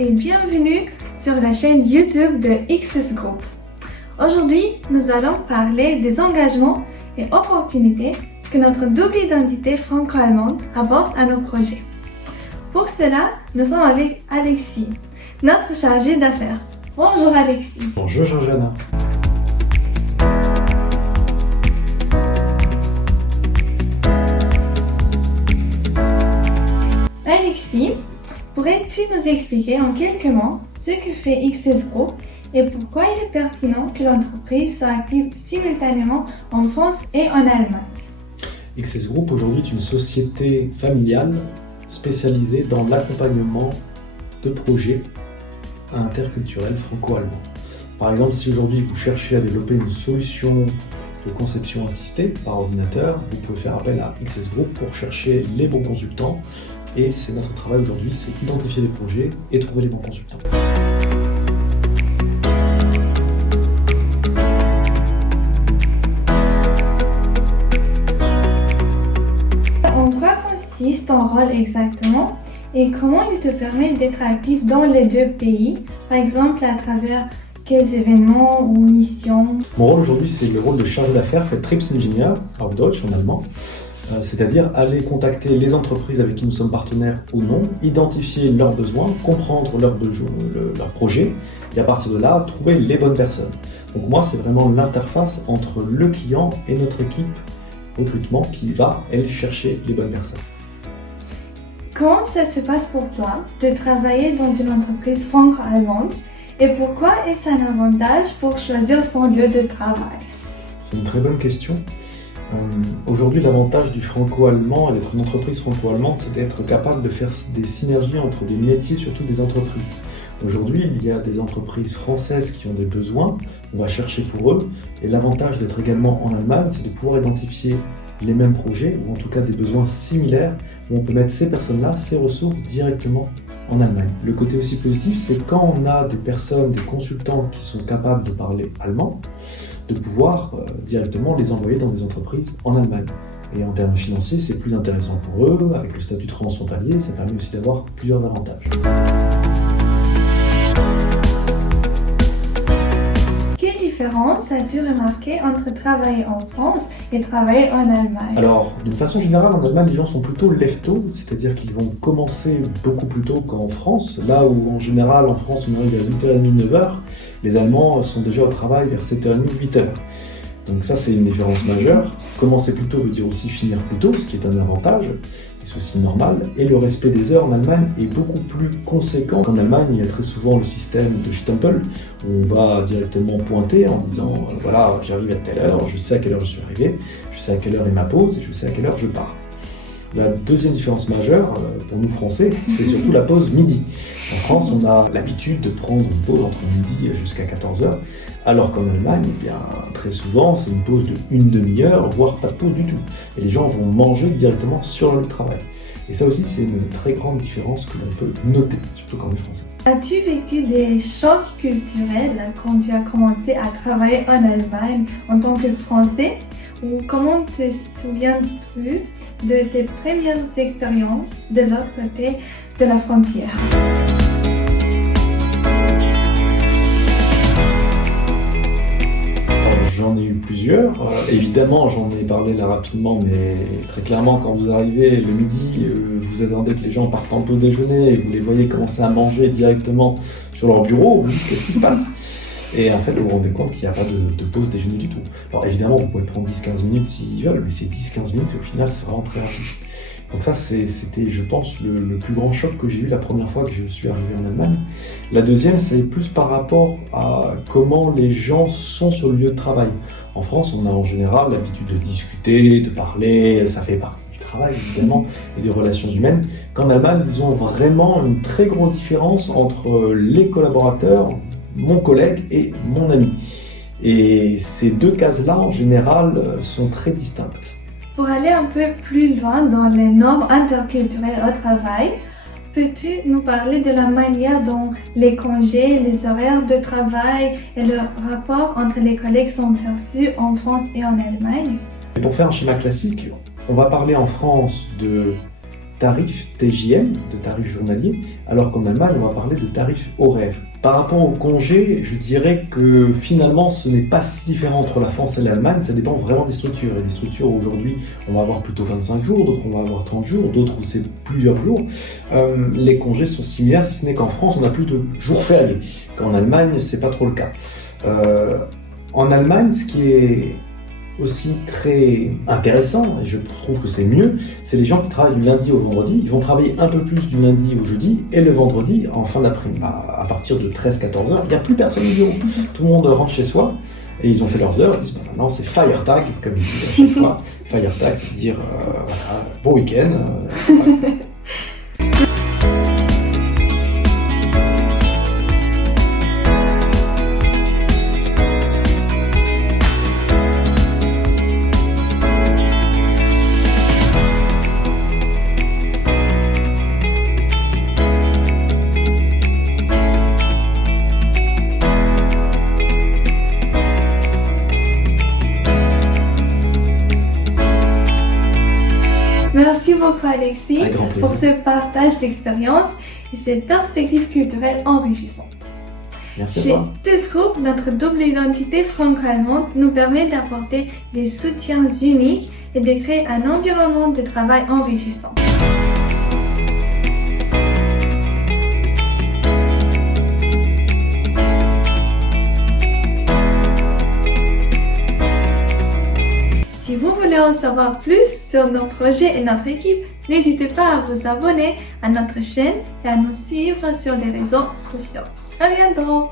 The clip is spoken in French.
et bienvenue sur la chaîne YouTube de XS Group. Aujourd'hui, nous allons parler des engagements et opportunités que notre double identité franco-allemande apporte à nos projets. Pour cela, nous sommes avec Alexis, notre chargé d'affaires. Bonjour Alexis. Bonjour Georgiana. Alexis, pourrais-tu nous expliquer en quelques mots ce que fait XS Group et pourquoi il est pertinent que l'entreprise soit active simultanément en France et en Allemagne? XS Group aujourd'hui est une société familiale spécialisée dans l'accompagnement de projets interculturels franco-allemands. Par exemple, si aujourd'hui vous cherchez à développer une solution de conception assistée par ordinateur, vous pouvez faire appel à XS Group pour chercher les bons consultants. Et c'est notre travail aujourd'hui, c'est identifier les projets et trouver les bons consultants. En quoi consiste ton rôle exactement et comment il te permet d'être actif dans les deux pays, par exemple à travers quels événements ou missions? Mon rôle aujourd'hui, c'est le rôle de chargé d'affaires, Vertriebsingenieur, auf Deutsch en allemand. C'est-à-dire aller contacter les entreprises avec qui nous sommes partenaires ou non, identifier leurs besoins, comprendre leurs projets et à partir de là, trouver les bonnes personnes. Donc moi, c'est vraiment l'interface entre le client et notre équipe recrutement qui va, elle, chercher les bonnes personnes. Comment ça se passe pour toi de travailler dans une entreprise franco-allemande et pourquoi est-ce un avantage pour choisir son lieu de travail? C'est une très bonne question. Aujourd'hui, l'avantage du franco-allemand et d'être une entreprise franco-allemande, c'est d'être capable de faire des synergies entre des métiers, surtout des entreprises. Aujourd'hui, il y a des entreprises françaises qui ont des besoins, on va chercher pour eux, et l'avantage d'être également en Allemagne, c'est de pouvoir identifier les mêmes projets, ou en tout cas des besoins similaires, où on peut mettre ces personnes-là, ces ressources directement en Allemagne. Le côté aussi positif, c'est quand on a des personnes, des consultants qui sont capables de parler allemand, de pouvoir directement les envoyer dans des entreprises en Allemagne. Et en termes financiers, c'est plus intéressant pour eux, avec le statut transfrontalier, ça permet aussi d'avoir plusieurs avantages. Quelle différence as-tu remarqué entre travailler en France et travailler en Allemagne? Alors, d'une façon générale, en Allemagne, les gens sont plutôt lève-tôt, c'est-à-dire qu'ils vont commencer beaucoup plus tôt qu'en France. Là où, en général, en France, on arrive à 8h30, 9h, les Allemands sont déjà au travail vers 7h30, 8h. Donc ça, c'est une différence majeure. Commencer plus tôt veut dire aussi finir plus tôt, ce qui est un avantage, et c'est aussi normal. Et le respect des heures en Allemagne est beaucoup plus conséquent qu'en Allemagne. Il y a très souvent le système de Stempel, où on va directement pointer en disant voilà, j'arrive à telle heure, je sais à quelle heure je suis arrivé, je sais à quelle heure est ma pause et je sais à quelle heure je pars. La deuxième différence majeure, pour nous Français, c'est surtout la pause midi. En France, on a l'habitude de prendre une pause entre midi jusqu'à 14h, alors qu'en Allemagne, eh bien, très souvent, c'est une pause de une demi-heure, voire pas de pause du tout. Et les gens vont manger directement sur le travail. Et ça aussi, c'est une très grande différence que l'on peut noter, surtout quand on est français. As-tu vécu des chocs culturels quand tu as commencé à travailler en Allemagne en tant que Français? Ou comment te souviens-tu de tes premières expériences de l'autre côté de la frontière? J'en ai eu plusieurs. Évidemment, j'en ai parlé là rapidement, mais très clairement, quand vous arrivez le midi, vous attendez que les gens partent en pause déjeuner et vous les voyez commencer à manger directement sur leur bureau. Vous dites, qu'est-ce qui se passe? Et en fait, vous vous rendez compte qu'il n'y a pas de pause déjeuner du tout. Alors évidemment, vous pouvez prendre 10-15 minutes s'ils veulent, mais ces 10-15 minutes, au final, c'est vraiment très rapide. Donc ça, c'était, je pense, le plus grand choc que j'ai eu la première fois que je suis arrivé en Allemagne. La deuxième, c'est plus par rapport à comment les gens sont sur le lieu de travail. En France, on a en général l'habitude de discuter, de parler, ça fait partie du travail, évidemment, et des relations humaines. Qu'en Allemagne, ils ont vraiment une très grosse différence entre les collaborateurs, mon collègue et mon ami. Et ces deux cases-là, en général, sont très distinctes. Pour aller un peu plus loin dans les normes interculturelles au travail, peux-tu nous parler de la manière dont les congés, les horaires de travail et le rapport entre les collègues sont perçus en France et en Allemagne? Et pour faire un schéma classique, on va parler en France de tarif TJM, de tarif journalier, alors qu'en Allemagne, on va parler de tarif horaire. Par rapport au congé, je dirais que finalement, ce n'est pas si différent entre la France et l'Allemagne, ça dépend vraiment des structures. Il y a des structures où aujourd'hui, on va avoir plutôt 25 jours, d'autres on va avoir 30 jours, d'autres où c'est plusieurs jours. Les congés sont similaires, si ce n'est qu'en France, on a plus de jours fériés, qu'en Allemagne, c'est pas trop le cas. En Allemagne, ce qui est aussi très intéressant, et je trouve que c'est mieux, c'est les gens qui travaillent du lundi au vendredi. Ils vont travailler un peu plus du lundi au jeudi et le vendredi en fin d'après-midi. À partir de 13-14 heures, il n'y a plus personne au bureau. Tout le monde rentre chez soi et ils ont fait leurs heures. Ils disent maintenant c'est Feiertag, comme ils disent à chaque fois. Feiertag, c'est dire voilà, bon week-end. C'est parti. Merci beaucoup Alexis Avec grand plaisir. pour ce partage d'expériences et ces perspectives culturelles enrichissantes. Merci à Chez toi. TIS Group, notre double identité franco-allemande nous permet d'apporter des soutiens uniques et de créer un environnement de travail enrichissant. Si vous voulez en savoir plus sur nos projets et notre équipe, n'hésitez pas à vous abonner à notre chaîne et à nous suivre sur les réseaux sociaux. À bientôt!